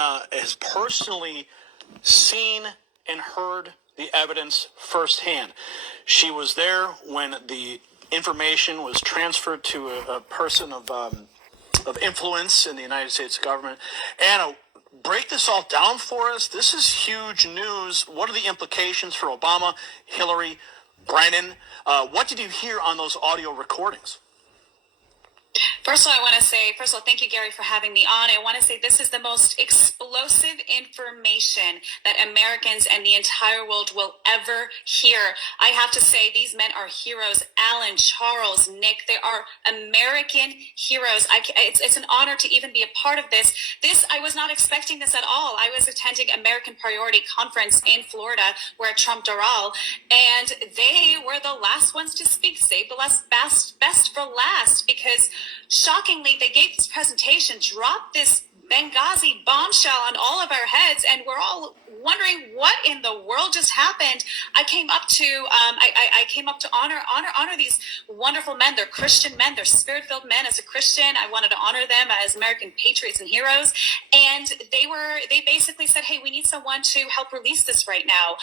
Anna has personally seen and heard the evidence firsthand. She was there when the information was transferred to a person of influence in the United States government. Anna, break this all down for us. This is huge news. What are the implications for Obama, Hillary, Brennan? What did you hear on those audio recordings? First of all, thank you, Gary, for having me on. I want to say this is the most explosive information that Americans and the entire world will ever hear. I have to say, these men are heroes. Alan, Charles, Nick, they are American heroes. It's an honor to even be a part of this. I was not expecting this at all. I was attending American Priority Conference in Florida where Trump Doral, and they were the last ones to speak. Save the best for last, because shockingly, they gave this presentation, dropped this Benghazi bombshell on all of our heads, and we're all wondering what in the world just happened. I came up to honor these wonderful men. They're Christian men. They're spirit-filled men. As a Christian, I wanted to honor them as American patriots and heroes. And they basically said, "Hey, we need someone to help release this right now.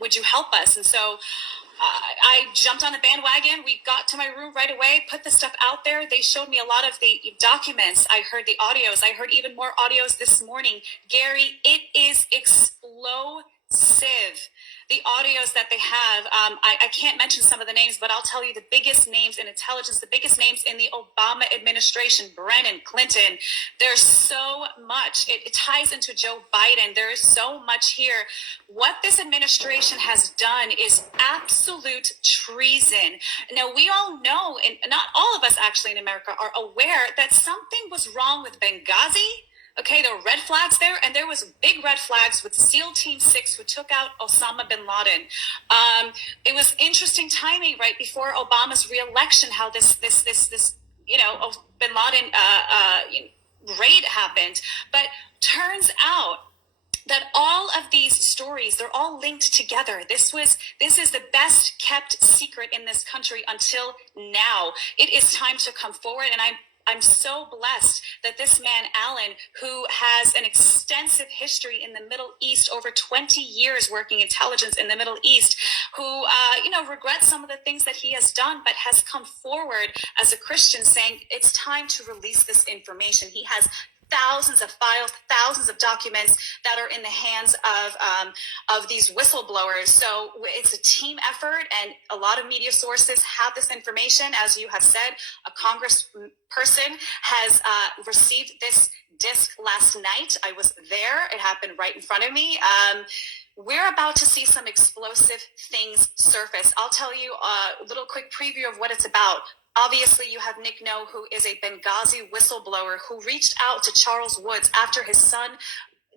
Would you help us?" And so I jumped on the bandwagon. We got to my room right away, put the stuff out there. They showed me a lot of the documents. I heard the audios. I heard even more audios this morning. Gary, it is explosive. The audios that they have, I can't mention some of the names, but I'll tell you the biggest names in intelligence, the biggest names in the Obama administration, Brennan, Clinton. There's so much. It ties into Joe Biden. There is so much here. What this administration has done is absolute treason. Now, we all know, and not all of us actually in America are aware that something was wrong with Benghazi. Okay, there were red flags there, and there was big red flags with SEAL Team 6 who took out Osama bin Laden. It was interesting timing right before Obama's reelection, how this bin Laden raid happened. But turns out that all of these stories, they're all linked together. This is the best kept secret in this country until now. It is time to come forward, and I'm so blessed that this man, Alan, who has an extensive history in the Middle East, over 20 years working intelligence in the Middle East, who, regrets some of the things that he has done, but has come forward as a Christian saying it's time to release this information. He has thousands of files, thousands of documents that are in the hands of these whistleblowers. So it's a team effort, and a lot of media sources have this information. As you have said, a congressperson has received this disc last night. I was there. It happened right in front of me. We're about to see some explosive things surface. I'll tell you a little quick preview of what it's about. Obviously, you have Nick No, who is a Benghazi whistleblower who reached out to Charles Woods after his son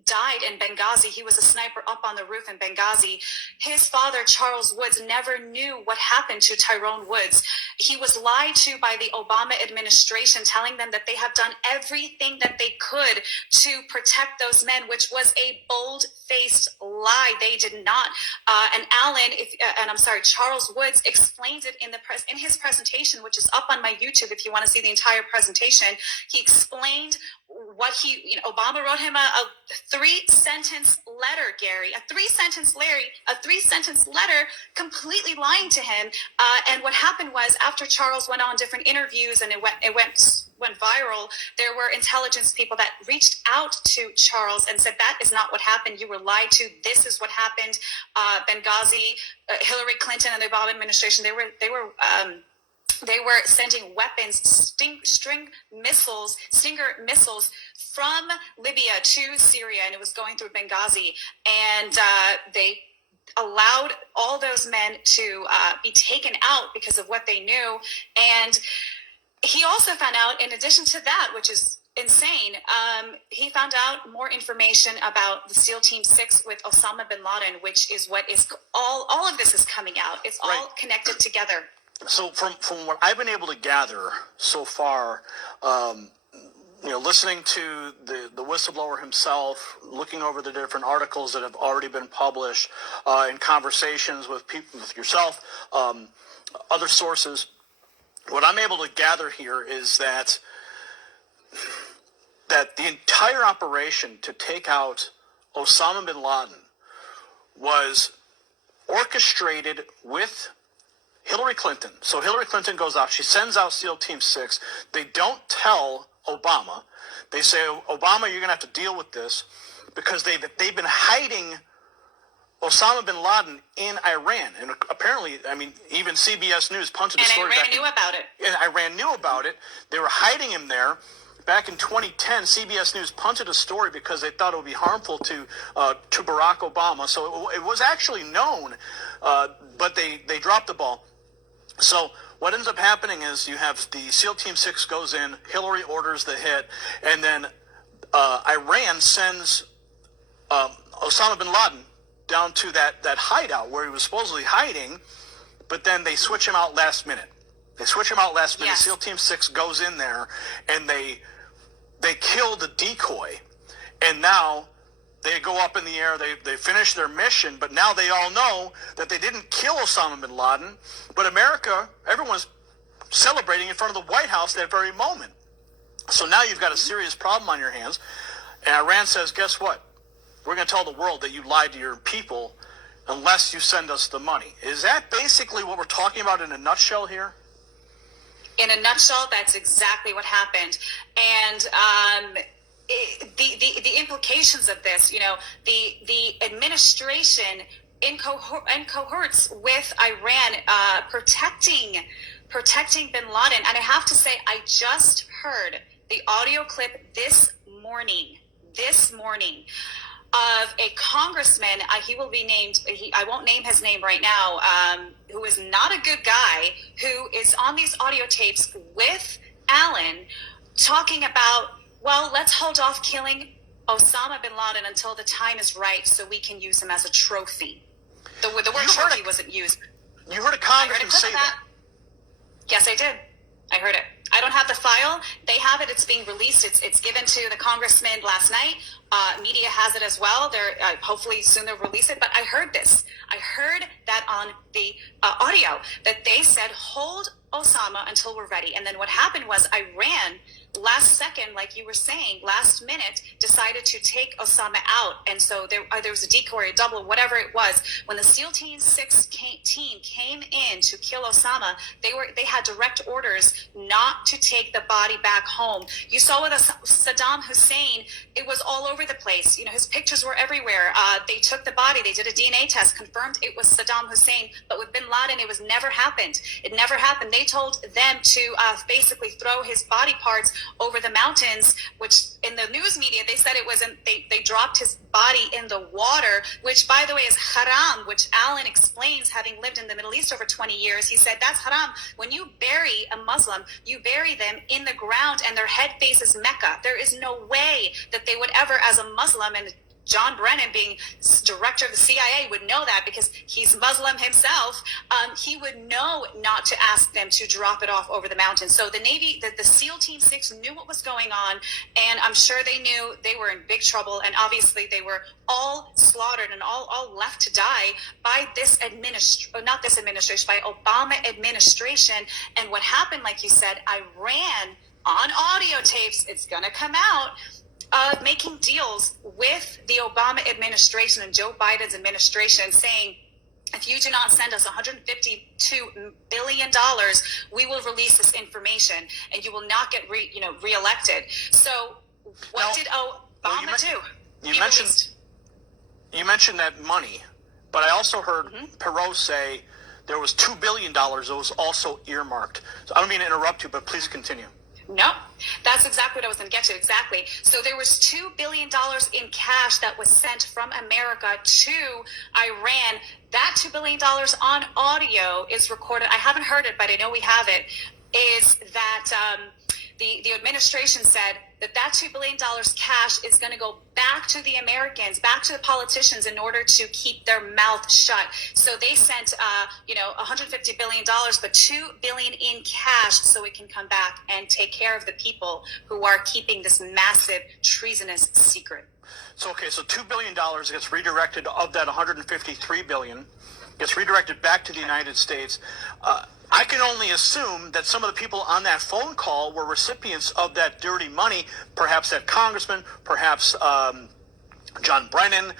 died in Benghazi. He was a sniper up on the roof in Benghazi. His father, Charles Woods, never knew what happened to Tyrone Woods. He was lied to by the Obama administration, telling them that they have done everything that they could to protect those men, which was a bold-faced lie. They did not. And Charles Woods explains it in his presentation, which is up on my YouTube if you want to see the entire presentation. He explained what Obama wrote him a three-sentence letter, Gary, a three-sentence letter completely lying to him. And what happened was, after Charles went on different interviews and it went viral, there were intelligence people that reached out to Charles and said, that is not what happened. You were lied to. This is what happened. Benghazi, Hillary Clinton and the Obama administration, they were sending weapons, Stinger missiles from Libya to Syria, and it was going through Benghazi. And they allowed all those men to be taken out because of what they knew. And he also found out, in addition to that, which is insane, he found out more information about the SEAL Team 6 with Osama bin Laden, which is what is all of this is coming out. It's all connected together. So from what I've been able to gather so far, listening to the whistleblower himself, looking over the different articles that have already been published, in conversations with people, with yourself, other sources, what I'm able to gather here is that that the entire operation to take out Osama bin Laden was orchestrated with Hillary Clinton. So Hillary Clinton goes out. She sends out SEAL Team 6. They don't tell Obama. They say, Obama, you're going to have to deal with this because they've been hiding Osama bin Laden in Iran. And apparently, I mean, even CBS News punted the story. And Iran knew about it. And Iran knew about it. They were hiding him there. Back in 2010, CBS News punted a story because they thought it would be harmful to Barack Obama. So it was actually known, but they dropped the ball. So what ends up happening is you have the SEAL Team 6 goes in, Hillary orders the hit, and then Iran sends Osama bin Laden down to that hideout where he was supposedly hiding, but then they switch him out last minute. Yes. SEAL Team 6 goes in there, and they kill the decoy, and now they go up in the air, they finish their mission, but now they all know that they didn't kill Osama bin Laden, but America, everyone's celebrating in front of the White House that very moment. So now you've got a serious problem on your hands, and Iran says, guess what? We're going to tell the world that you lied to your people unless you send us the money. Is that basically what we're talking about in a nutshell here? In a nutshell, that's exactly what happened. And the implications of this, the administration in cohorts with Iran protecting bin Laden. And I have to say, I just heard the audio clip this morning of a congressman. He will be named. I won't name his name right now. Who is not a good guy, who is on these audio tapes with Allen talking about, well, let's hold off killing Osama bin Laden until the time is right so we can use him as a trophy. The word trophy wasn't used. You heard a congressman say that? Yes, I did. I heard it. I don't have the file. They have it. It's being released. It's given to the congressman last night. Media has it as well. They're hopefully soon they'll release it. But I heard this. I heard that on the audio that they said, hold Osama until we're ready. And then what happened was Iran, last second, like you were saying, last minute, decided to take Osama out. And so there was a decoy, a double, whatever it was. When the SEAL Team 6 team came in to kill Osama, they had direct orders not to take the body back home. You saw with Saddam Hussein, it was all over the place. His pictures were everywhere. They took the body, they did a DNA test, confirmed it was Saddam Hussein. But with bin Laden, it was never happened. It never happened. They told them to basically throw his body parts over the mountains, which in the news media, they said it wasn't, they dropped his body in the water, which by the way is haram, which Alan explains, having lived in the Middle East over 20 years. He said, that's haram. When you bury a Muslim, you bury them in the ground and their head faces Mecca. There is no way that they would ever, as a Muslim, and John Brennan, being director of the CIA, would know that because he's Muslim himself. He would know not to ask them to drop it off over the mountains. So the Navy, the SEAL Team 6 knew what was going on, and I'm sure they knew they were in big trouble. And obviously they were all slaughtered and all left to die by not this administration, by Obama administration. And what happened, like you said, Iran on audio tapes, it's going to come out, making deals with the Obama administration and Joe Biden's administration, saying, if you do not send us $152 billion, we will release this information and you will not get reelected. So what did Obama do? You mentioned that money, but I also heard Perot say there was $2 billion that was also earmarked. So I don't mean to interrupt you, but please continue. No, that's exactly what I was going to get to. Exactly. So there was $2 billion in cash that was sent from America to Iran. That $2 billion on audio is recorded. I haven't heard it, but I know we have it. Is that the administration said that $2 billion cash is going to go back to the Americans, back to the politicians, in order to keep their mouth shut. So they sent, $150 billion, but $2 billion in cash, so it can come back and take care of the people who are keeping this massive treasonous secret. So $2 billion gets redirected of that $153 billion, gets redirected back to the United States. I can only assume that some of the people on that phone call were recipients of that dirty money, perhaps that congressman, perhaps John Brennan,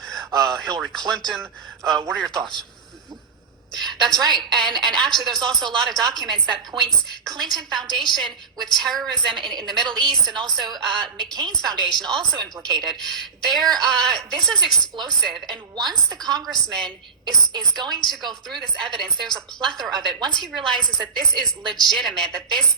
Hillary Clinton. What are your thoughts? That's right. And actually, there's also a lot of documents that points Clinton Foundation with terrorism in the Middle East, and also McCain's foundation also implicated. This is explosive. And once the congressman is going to go through this evidence, there's a plethora of it. Once he realizes that this is legitimate, that this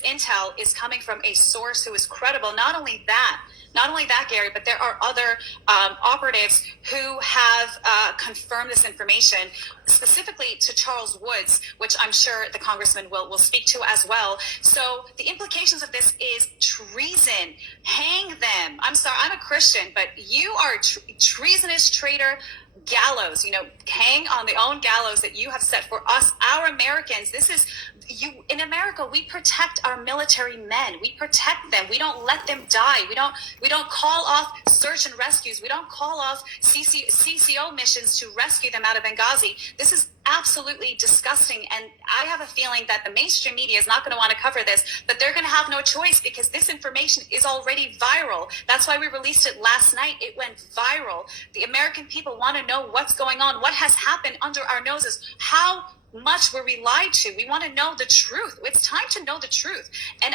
intel is coming from a source who is credible. Not only that, Gary, but there are other operatives who have confirmed this information, specifically to Charles Woods, which I'm sure the congressman will speak to as well. So the implications of this is treason. Hang them. I'm sorry, I'm a Christian, but you are treasonous traitor. Gallows, hang on the own gallows that you have set for us, our Americans. This is you. In America, we protect our military men. We protect them. We don't let them die. We don't call off search and rescues. We don't call off CCO missions to rescue them out of Benghazi. This is absolutely disgusting, and I have a feeling that the mainstream media is not going to want to cover this, but they're going to have no choice because this information is already viral. That's why we released it last night. It went viral. The American people want to know what's going on, what has happened under our noses, how much were we lied to. We want to know the truth. It's time to know the truth. And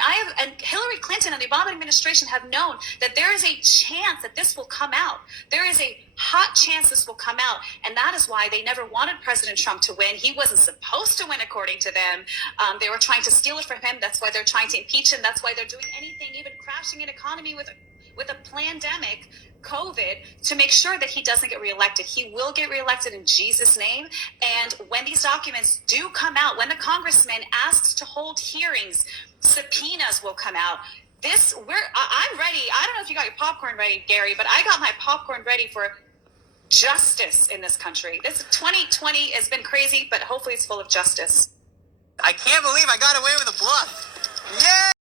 Hillary Clinton and the Obama administration have known that there is a chance that this will come out. There is a hot chance this will come out. And that is why they never wanted President Trump to win. He wasn't supposed to win, according to them. They were trying to steal it from him. That's why they're trying to impeach him. That's why they're doing anything, even crashing an economy with a pandemic, COVID, to make sure that he doesn't get reelected. He will get reelected in Jesus' name. And when these documents do come out, when the congressman asks to hold hearings, subpoenas will come out. I'm ready. I don't know if you got your popcorn ready, Gary, but I got my popcorn ready for justice in this country. This 2020 has been crazy, but hopefully it's full of justice. I can't believe I got away with a bluff. Yeah!